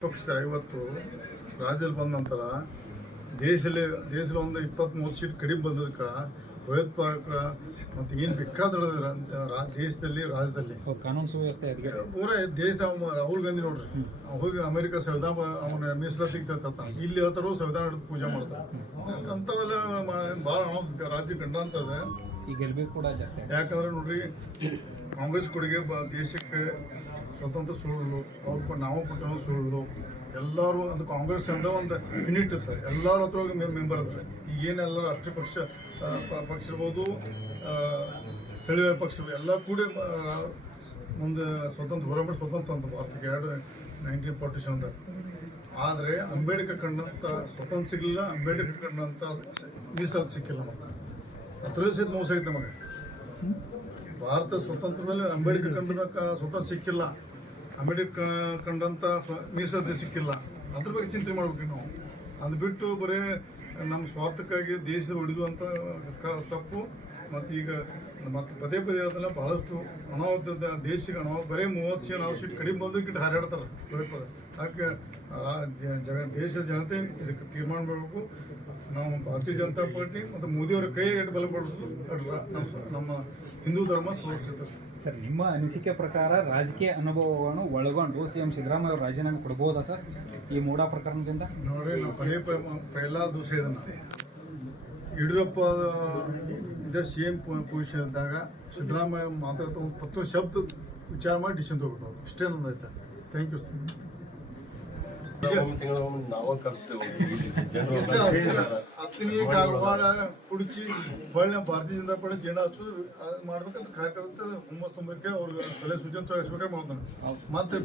ಪಕ್ಷ ಇವತ್ತು ರಾಜ್ಯದಲ್ಲಿ ಬಂದ ನಂತರ ದೇಶದಲ್ಲಿ ದೇಶದಲ್ಲಿ ಒಂದು ಇಪ್ಪತ್ತ್ ಮೂವತ್ತು ಸೀಟ್ ಕಡಿಮೆ ಬಂದದಕ್ಕೆ ಭಯೋತ್ಪಾದಕರ ಮತ್ತು ಏನು ಬೇಕಾದ್ರೆ ರಾ ದೇಶದಲ್ಲಿ ರಾಜ್ಯದಲ್ಲಿ. ಕಾನೂನು ಸುವ್ಯವಸ್ಥೆ ಪೂರ ದೇಶ ಅವ- ರಾಹುಲ್ ಗಾಂಧಿ ನೋಡ್ರಿ. ಹೋಗಿ ಅಮೆರಿಕ ಸಂವಿಧಾನ ಅವನ ಮೀಸಲಾತಿಗೆ ತರ್ತಾನ ಇಲ್ಲಿ ಹೇಳ್ತಾರೋ ಸಂವಿಧಾನ ಹಿಡಿದು ಪೂಜೆ ಮಾಡ್ತಾರೆ. ಅಂಥವೆಲ್ಲ ಭಾಳ ರಾಜ್ಯ ಕಂಡಂತದ ಈಗ ಗೆಲ್ಬೇಕು ಕೂಡ ಜಾಸ್ತಿ. ಯಾಕಂದ್ರೆ ನೋಡ್ರಿ ಕಾಂಗ್ರೆಸ್ ಕೊಡುಗೆ ದೇಶಕ್ಕೆ ಸ್ವತಂತ್ರ ಸುಳ್ಳು ಅವ್ರು ನಾವು ಕೊಟ್ಟನು ಸುಳ್ಳು, ಎಲ್ಲರೂ ಅದು ಕಾಂಗ್ರೆಸ್ ಅಂತ ಒಂದು ಯೂನಿಟ್ ಇರ್ತಾರೆ ಎಲ್ಲರೂ ಹೋಗಿ ಮೆಂಬರ್ ಇರ್ತಾರೆ ಈಗ ಏನೆಲ್ಲ ರಾಷ್ಟ್ರೀಯ ಪಕ್ಷ ಪಕ್ಷ ಇರ್ಬೋದು ಸ್ಥಳೀಯ ಪಕ್ಷ ಎಲ್ಲ ಕೂಡಿ ಒಂದು ಸ್ವತಂತ್ರ ಹೋರಾಟ ಸ್ವತಂತ್ರ ಅಂತ ಭಾರತಕ್ಕೆ ಎರಡು ನೈನ್ಟೀನ್ ಫಾರ್ಟಿ ಸೆವೆನ್ ಆದರೆ ಅಂಬೇಡ್ಕರ್ ಕಂಡಂಥ ಸ್ವತಂತ್ರ ಸಿಗಲಿಲ್ಲ, ಅಂಬೇಡ್ಕರ್ ಕಂಡಂಥ ಮೀಸಲಾತಿ ಸಿಕ್ಕಿಲ್ಲ ನಮಗೆ ಅದ್ರಲ್ಲಿ ಸಹಿತ ಮೋಸ ಐತೆ ನಮಗೆ ಭಾರತ ಸ್ವತಂತ್ರದಲ್ಲಿ ಅಂಬೇಡ್ಕರ್ ಕಂಡ ಸ್ವತಂತ್ರ ಸಿಕ್ಕಿಲ್ಲ. ಕಂಡಂಥ ಸ್ವ ಮೀಸಲಾತಿ ಸಿಕ್ಕಿಲ್ಲ. ಅದ್ರ ಬಗ್ಗೆ ಚಿಂತೆ ಮಾಡ್ಬೇಕು ನಾವು. ಅದು ಬಿಟ್ಟು ಬರೀ ನಮ್ಮ ಸ್ವಾರ್ಥಕ್ಕಾಗಿ ದೇಶದ ಹೊಡೆದು ಅಂತ ತಪ್ಪು. ಮತ್ತು ಈಗ ಮತ್ತು ಪದೇ ಪದೇ ಅದನ್ನ ಬಹಳಷ್ಟು ಅನಾಹುತದ ದೇಶಕ್ಕೆ ಅನಾಹುತ ಬರೀ ಮೂವತ್ತು ಸೀಟ್ ನಾವು ಸೀಟ್ ಕಡಿಮೆ ಬಂದಕ್ಕಿಟ್ಟು ಹಾರಾಡ್ತಾರೆ ಪದೇ ಪದೇ ಅದಕ್ಕೆ ಜಗ ದೇಶದ ಜನತೆ ಇದಕ್ಕೆ ತೀರ್ಮಾನ ಮಾಡಬೇಕು. ನಾವು ಭಾರತೀಯ ಜನತಾ ಪಾರ್ಟಿ ಮತ್ತು ಮೋದಿಯವರ ಕೈ ಇಟ್ಟು ಬಲಪಡಿಸೋದು ನಮ್ಮ ನಮ್ಮ ಹಿಂದೂ ಧರ್ಮ ಸುರಕ್ಷಿತ. ಸರ್ ನಿಮ್ಮ ಅನಿಸಿಕೆ ಪ್ರಕಾರ ರಾಜಕೀಯ ಅನುಭವವನ್ನು ಒಳಗೊಂಡು ಸಿ ಎಂ ಸಿದ್ದರಾಮಯ್ಯ ಅವರು ರಾಜೀನಾಮೆ ಕೊಡ್ಬೋದಾ ಸರ್? ಈ ಮೂಡಾ ಪ್ರಕರಣದಿಂದ? ನೋಡ್ರಿ ನಾವು ಪದೇ ಪೈಲಾ ದೂಸ ಇದನ್ನು ಯಡಿಯೂರಪ್ಪ ಇದೇ ಸಿ ಎಂ ಪೊಸಿಷನ್ ಇದ್ದಾಗ ಸಿದ್ದರಾಮಯ್ಯ ಮಾತಾಡ್ತಾ ಒಂದು ಪತ್ತು ಶಬ್ದ ವಿಚಾರ ಮಾಡಿ ಡಿಸಿಷನ್ ತಗೊಳ್ತಾರೆ ಇಷ್ಟೇ ನಂದು ಆಯ್ತಾ? ಥ್ಯಾಂಕ್ ಯು ಹತ್ತನೇ ಕಾಗವಾಡ ಕುಡಿಚಿ ಹೊಳ್ಳೆ ಭಾರತೀಯ ಜನತಾ ಪಾರ್ಟಿ ಜೆಂಡಾ ಹಚ್ಚೋದು ಅದ್ ಮಾಡ್ಬೇಕಂತ ಕಾರ್ಯಕರ್ತ ಹುಮ್ಮಸ್ ತುಂಬಕ್ಕೆ ಅವ್ರಿಗೆ ಸಲಹೆ ಸೂಚನೆ ತೋರಿಸ್ಬೇಕಾದ್ರೆ ಮಾಡ್ತಾನೆ ಮತ್ತೆ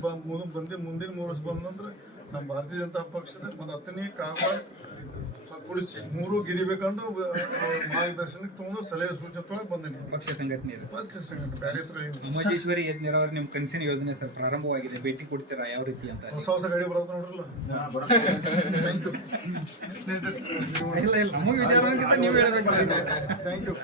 ಬಂದಿ ಮುಂದಿನ ಮೂರು ವರ್ಷ ಬಂದಂದ್ರೆ ನಮ್ಮ ಭಾರತೀಯ ಜನತಾ ಪಕ್ಷದ ಮತ್ತು ಹತ್ತನೇ ಕಾಗವಾಡ ಕುಡಿಸಿ ಮೂರು ಗಿರಿಬೇಕಂಡು ಅವ್ರ ಮಾರ್ಗದರ್ಶನಕ್ಕೆ ತಗೊಂಡು ಸಲಹೆ ಸೂಚನೆ ತೊಗೊಳಕ್ ಬಂದಿನಿ ಪಕ್ಷ ಸಂಘಟನೆ ಪಕ್ಷ ಸಂಘಟನೆ ಬೇರೆ. ಉಮಾಜೇಶ್ವರಿ ಎದ್ ನೀರಾವರಿ ನಿಮ್ಮ ಕನಸಿನ ಯೋಜನೆ ಸರ್ ಪ್ರಾರಂಭವಾಗಿದೆ. ಭೇಟಿ ಕೊಡ್ತೀರಾ? ಯಾವ ರೀತಿ ಅಂತ ಹೊಸ ಹೊಸ ಗಾಡಿ ಬರೋದು ನೋಡ್ರಲ್ಲ? ಥ್ಯಾಂಕ್ ಯು ಇಲ್ಲ ಇಲ್ಲ ನಮ್ಮ ವಿಚಾರಕ್ಕಿಂತ ನೀವು ಹೇಳ್ಬೇಕು. Thank you